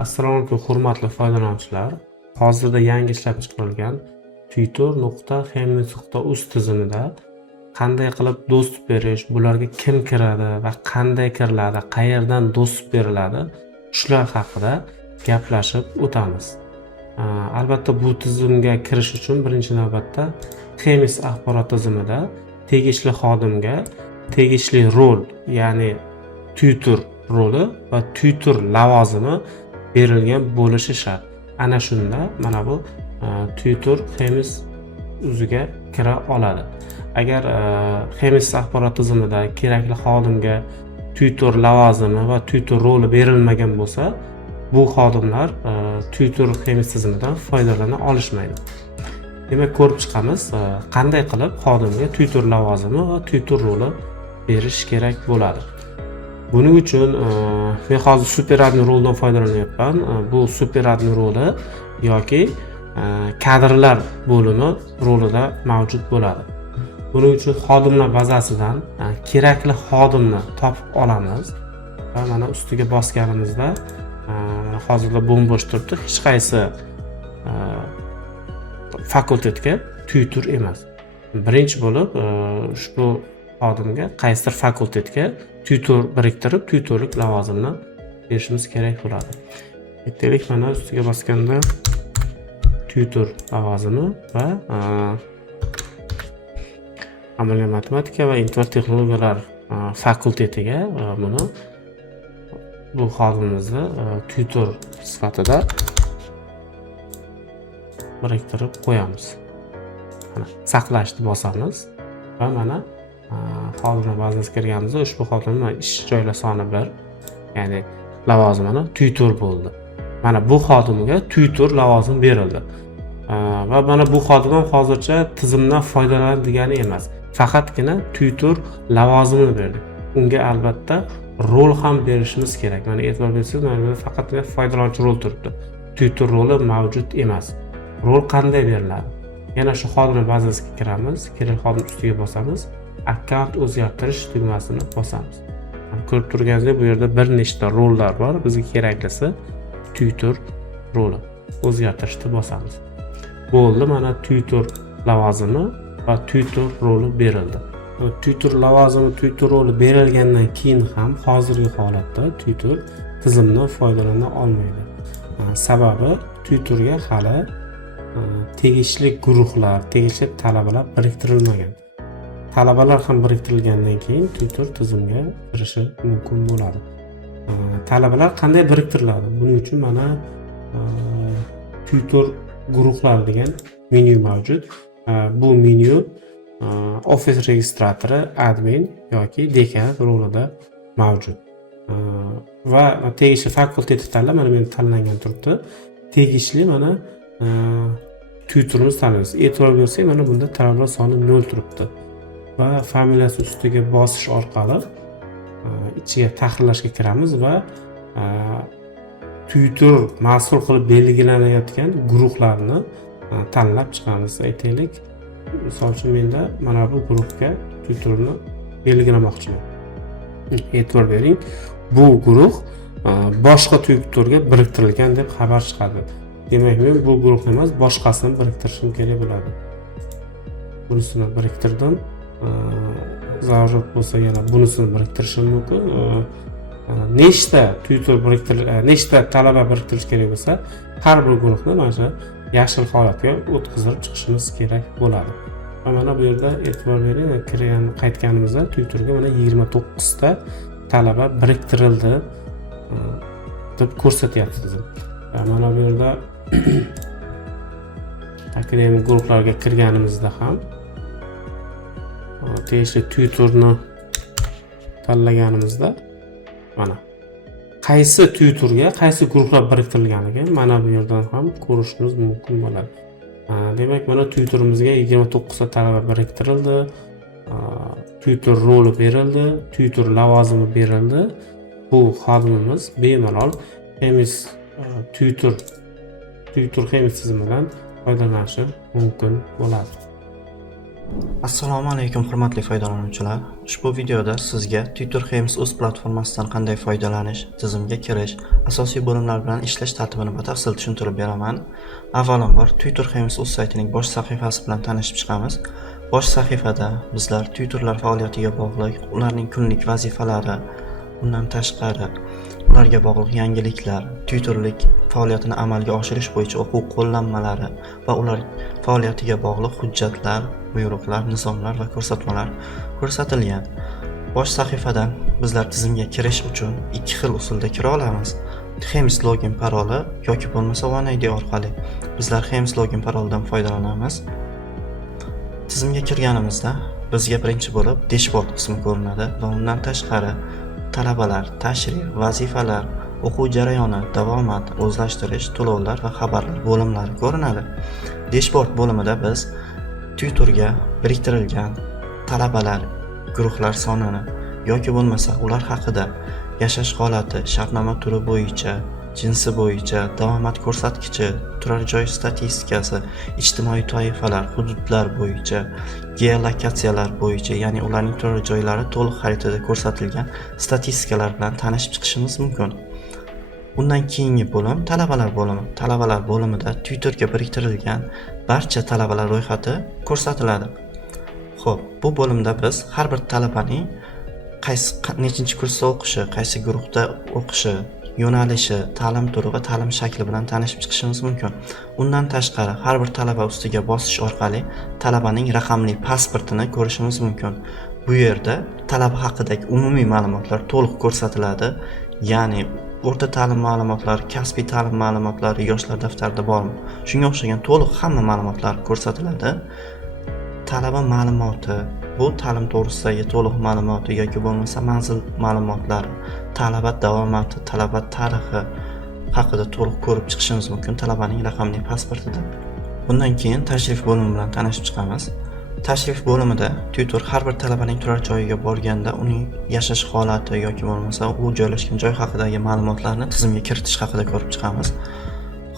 Assalomu alaykum hurmatli foydalanuvchilar. Hozirda yangi ishlab chiqarilgan tutor.hemis.uz tizimida qanday qilib dostуп berish, bularga kim kiradi va qanday kiriladi, qayerdan dostуп beriladi, shular haqida gaplashib o'tamiz. Albatta bu tizimga kirish uchun birinchi navbatda Hemis axborot tizimida tegishli xodimga tegishli rol, ya'ni tutor roli va tutor lavozimi berilgan bo'lishi shart. Ana shunda mana bu tutor Hemis uziga kira oladi. Agar Hemis axborot tizimida kerakli xodimga tutor lavozimi va tutor roli berilmagan bo'lsa, bu xodimlar tutor Hemis tizimidan foydalana olishmaydi. Demak, ko'rib chiqamiz qanday qilib xodimga tutor lavozimi va tutor roli berish kerak bo'ladi. Buning uchun men hozir super admin roldan foydalanyapman. Bu super admin roli yoki kadrlar bo'limi rolida mavjud bo'ladi. Buning uchun xodimlar bazasidan kerakli xodimni topib olamiz va mana ustiga bosganimizda hozirda bo'm-bo'sh turibdi. Hech qaysi fakultetga tutor emas. Birinchi bo'lib ushbu xodimga qaysidir fakultetga tutor biriktirib, tutorlik lavozimini berishimiz kerak bo'ladi. Aytaylik, mana ustiga bosganda tutor lavozimi va amaliy matematika va internet texnologiyalar fakultetiga buni bu xodimimizni tutor sifatida biriktirib qo'yamiz. Mana saqlashni bosamiz va mana xodimlar bazasiga kirganimizda ushbu xodimning ish joylari soni 1, ya'ni lavozimini tutor bo'ldi. Mana bu xodimga tutor lavozim berildi. Va mana bu xodim ham hozircha tizimdan foydalanadi degani emas. Faqatgina tutor lavozimini berdik. Unga albatta rol ham berishimiz kerak. Mana e'tibor bersangiz, mana faqatgina foydalanuvchi rol turibdi. Tutor roli mavjud emas. Rol qanday beriladi? Yana shu xodimlar bazasiga kiramiz, kerak xodim ustiga bosamiz, akkaunt o'zgartirish tugmasini bosamiz. Ko'rib turganingizdek, bu yerda bir nechta rollar bor. Bizga keraklisi tutor roli. O'zgartirishni bosamiz. Bo'ldi, mana tutor lavozimi va tutor roli berildi. Tutor lavozimi, tutor roli berilgandan keyin ham hozirgi holatda tutor tizimdan foydalana olmaydi. Sababi tutorga hali tegishli guruhlar, tegishli talabalar biriktirilmagan. Talabalar ham biriktirilgandan keyin tutor tizimga kirishi mumkin bo'ladi. Talabalar qanday biriktiriladi? Buning uchun mana tutor guruhlar degan menyu mavjud. Bu menyu office registratori, admin yoki dekan rolida mavjud. Va tegishli fakultetni tanlab, mana men tanlangan turibdi. Tegishli mana tutorimiz tanlaymiz. E'tibor bersak, mana bunda talabalar soni 0 turibdi. Va familiyasi ustiga bosish orqali ichiga tahrirlashga kiramiz va tutor mas'ul qilib belgilanayotgan guruhlarni tanlab chiqamiz. Aytaylik, misol uchun menda mana bu guruhga tutorni belgilamoqchiman. E'tibor bering, bu guruh boshqa tutorga biriktirilgan deb xabar chiqadi. Demak, men bu guruhni emas, boshqasini biriktirishim kerak bo'ladi. Bunisini biriktirdim. Zarurat bo'lsa yana bunisini biriktirishim mumkin. Nechta tutor nechta talaba biriktirish kerak bo'lsa, har bir guruhni mana shu yashil holatga o'tkazib chiqishimiz kerak bo'ladi. Va mana bu yerda e'tibor bering, qaytganimizda tutorga mana 29 ta talaba biriktirildi deb ko'rsatyapti tizim. Va mana bu yerda akademik guruhlarga kirganimizda ham tegishli tutorni tanlaganimizda mana qaysi tutorga qaysi guruhlar biriktirilganiga mana bu yerdan ham ko'rishimiz mumkin bo'ladi. Demak, mana tutorimizga 29 ta talaba biriktirildi, tutor roli berildi, tutor lavozimi berildi. Bu xodimimiz bemalol Hemis tutor Hemis tizimidan foydalanishi mumkin bo'ladi. Assalomu alaykum hurmatli foydalanuvchilar. Ushbu videoda sizga Tutor Games o'z platformasidan qanday foydalanish, tizimga kirish, asosiy bo'limlar bilan ishlash tartibini batafsil tushuntirib beraman. Avvalambor Tutor Games o'z saytining bosh sahifasi bilan tanishib chiqamiz. Bosh sahifada bizlar tutorlar faoliyatiga bog'liq, ularning kunlik vazifalari, undan tashqari ularga bog'liq yangiliklar, tutorlik faoliyatini amalga oshirish bo'yicha o'quv qo'llanmalari va ular faoliyatiga bog'liq hujjatlar, buyruqlar, nizomlar va ko'rsatmalar ko'rsatilgan. Bosh sahifadan bizlar tizimga kirish uchun ikki xil usulda kira olamiz. Games login paroli yoki bo'lmasa OneID orqali. Bizlar Games login parolidan foydalanamiz. Tizimga kirganimizda bizga birinchi bo'lib dashboard qismi ko'rinadi va undan tashqari talabalar, tashrif, vazifalar, o'quv jarayoni, davomat, o'zlashtirish, to'lovlar va xabarlar bo'limlari ko'rinadi. Dashboard bo'limida biz tutorga biriktirilgan talabalar, guruhlar sonini yoki bo'lmasa ular haqida yashash holati, shartnoma turi bo'yicha, jinsi bo'yicha, davomat ko'rsatkichi, turar joy statistikasi, ijtimoiy toifalar, hududlar bo'yicha, geolokatsiyalar bo'yicha, ya'ni ularning turar joylari to'liq xaritada ko'rsatilgan statistikalar bilan tanishib chiqishimiz mumkin. Undan keyingi bo'lim talabalar bo'limi. Talabalar bo'limida tutorga biriktirilgan barcha talabalar ro'yxati ko'rsatiladi. Xo'p, bu bo'limda biz har bir talabaning nechinchi kursda o'qishi, qaysi guruhda o'qishi, yo'nalishi, ta'lim turi va ta'lim shakli bilan tanishib chiqishimiz mumkin. Undan tashqari har bir talaba ustiga bosish orqali talabaning raqamli pasportini ko'rishimiz mumkin. Bu yerda talaba haqidagi umumiy ma'lumotlar to'liq ko'rsatiladi, ya'ni o'rta ta'lim ma'lumotlari, kasbiy ta'lim ma'lumotlari, yoshlar daftarida bormi? Shunga o'xshagan to'liq hamma ma'lumotlar ko'rsatiladi. Talaba ma'lumoti, bu ta'lim to'g'risidagi to'liq ma'lumoti yoki bo'lmasa manzil ma'lumotlari, talaba davomati, talaba tarixi haqida to'liq ko'rib chiqishimiz mumkin talabaning raqamli pasportida. Bundan keyin tashrif bo'limi bilan tanishib chiqamiz. Tashrif bo'limida tutor har bir talabaning turar joyiga borganda uning yashash holati yoki bo'lmasa u joylashgan joy haqidagi ma'lumotlarni tizimga kiritish haqida ko'rib chiqamiz.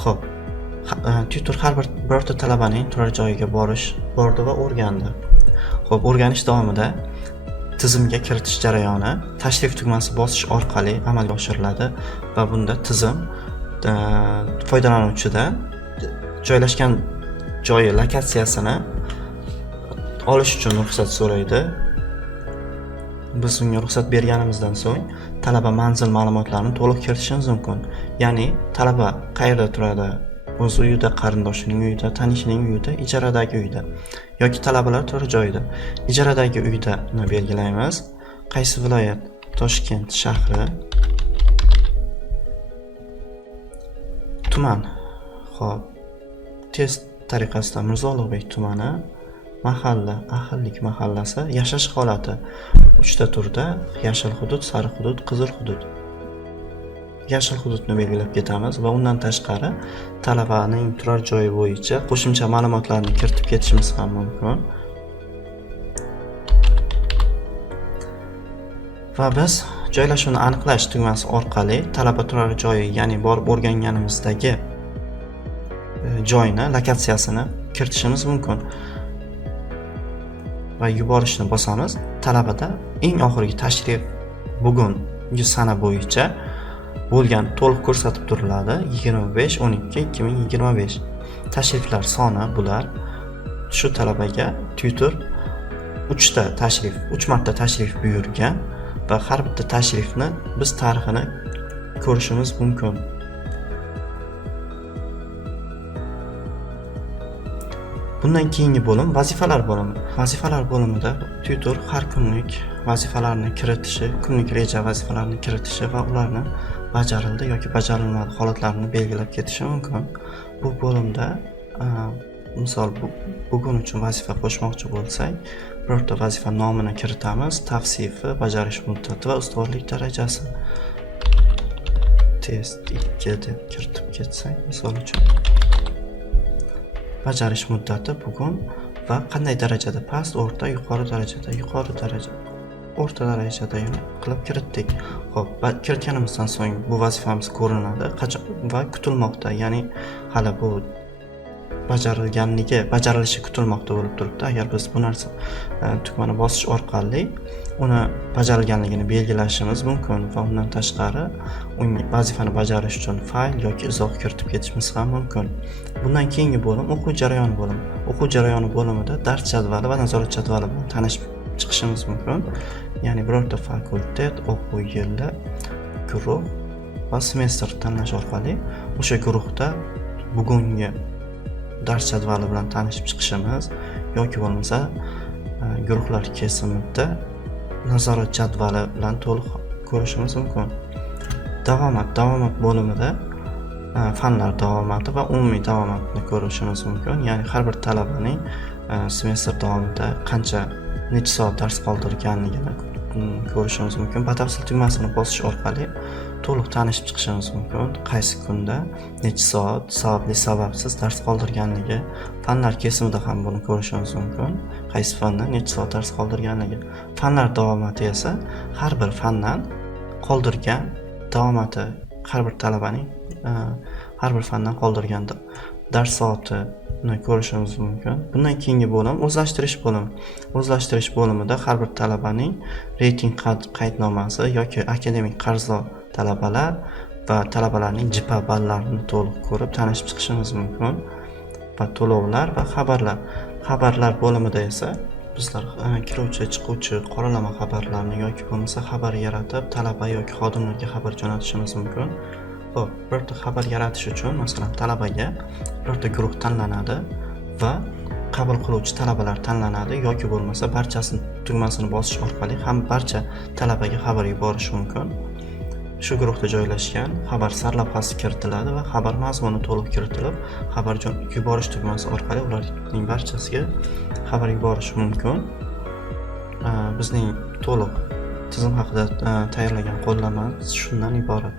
Xo'p, tutor har birorta talabaning turar joyiga bordi va o'rgandi. Xo'p, o'rganish davomida tizimga kiritish jarayoni tashrif tugmasi bosish orqali amalga oshiriladi va bunda tizim foydalanuvchida joylashgan joyi lokatsiyasini olish uchun ruxsat so'raydi. Biz unga ruxsat berganimizdan so'ng talaba manzil ma'lumotlarini to'liq kiritishimiz mumkin. Ya'ni talaba qayerda turadi? O'z uyida, qarindoshining uyida, tanishining uyida, ijaradagi uyda yoki talabalar turar joyida. Ijaradagi uydani belgilaymiz. Qaysi viloyat? Toshkent shahri. Tuman. Xo'p. Test tariqasida Mirzo Ulug'bek tumani. Mahalla, Ahillik mahallasi, yashash holati 3 ta turda: yashil hudud, sariq hudud, qizil hudud. Yashil hududni belgilab ketamiz va undan tashqari talabaning turar joyi bo'yicha qo'shimcha ma'lumotlarni kiritib ketishimiz ham mumkin. Va biz joylashuvni aniqlash tugmasi orqali talaba turar joyi, ya'ni borib o'rganganimizdagi joyni, lokatsiyasini kiritishimiz mumkin. Va yuborishni bosamiz. Talabada eng oxirgi tashrif bugungi sana bo'yicha bo'lgan to'liq ko'rsatib turiladi. 25/12/2025. Tashriflar soni bular. Shu talabaga tutor 3 marta tashrif buyurgan va har bitta tashrifni biz tarixini ko'rishimiz mumkin. Bundan keyingi bo'lim vazifalar bo'limi. Vazifalar bo'limida tutor har kunlik vazifalarni kiritishi, kunlik reja vazifalarini kiritishi va ularni bajarildi yoki bajarilmadi holatlarini belgilab ketishi mumkin. Bu bo'limda misol bugun uchun vazifa qo'shmoqchi bo'lsak, birorta vazifa nomini kiritamiz, tavsifi, bajarish muddati va ustuvorlik darajasi. Test 2 deb kiritib ketsak, misol uchun bajarish muddati bugun va qanday darajada: past, o'rta, yuqori darajada, o'rta darajada qilib kiritdik. Xo'p, kiritganimizdan so'ng bu vazifamiz ko'rinadi va kutilmoqda. Ya'ni hali bu bajarilishi kutilmoqda bo'lib turibdi. Agar biz bu narsa tugmani bosish orqali uni bajarilganligini belgilashimiz mumkin va undan tashqari vazifani bajarish uchun fayl yoki izoh kiritib ketishimiz ham mumkin. Bundan keyingi bo'lim o'quv jarayoni bo'limi. O'quv jarayoni bo'limida dars jadvali va nazorat jadvali bilan tanishib chiqishimiz mumkin. Ya'ni birorta fakultet, o'quv yili, guruh va semestr tanlash orqali o'sha guruhda bugungi dars jadvali bilan tanishib chiqishimiz yoki bo'lmasa guruhlar kesimida nazorat jadvali bilan to'liq ko'rishimiz mumkin. Davomat bo'limida fanlar davomati va umumiy davomatni ko'rishimiz mumkin. Ya'ni har bir talabaning semestr davomida necha soat dars qoldirganligini ko'rishimiz mumkin. Batafsil tugmasini bosish orqali to'liq tanishib chiqishimiz mumkin. Qaysi kunda necha soat sababli sababsiz dars qoldirganligi, fanlar kesimida ham buni ko'rishimiz mumkin. Qaysi fandan necha soat dars qoldirganligi. Fanlar davomati esa har bir fandan qoldirgan davomati, har bir talabaning har bir fandan qoldirgan dars soatini ko'rishimiz mumkin. Bundan keyingi bo'lim o'zlashtirish bo'limi. O'zlashtirish bo'limida har bir talabaning reyting qaydnomasi yoki akademik qarzdor talabalar va talabalarning JIPA ballarini to'liq ko'rib tanishib chiqishimiz mumkin. Va to'lovlar va xabarlar. Xabarlar bo'limida esa bizlar kiruvchi, chiquvchi qoralama xabarlarni yoki bo'lmasa xabar yaratib talaba yoki xodimlarga xabar jo'natishimiz mumkin. Xo'p, birorta xabar yaratish uchun masalan talabaga birorta guruh tanlanadi va qabul qiluvchi talabalar tanlanadi yoki bo'lmasa barchasini tugmasini bosish orqali ham barcha talabaga xabar yuborish mumkin. Shu guruhda joylashgan xabar sarlavhasi kiritiladi va xabar mazmuni to'liq kiritilib, xabar yuborish tugmasi orqali ularning barchasiga xabar yuborish mumkin. Bizning to'liq tizim haqida tayyorlagan qo'llanmamiz shundan iborat.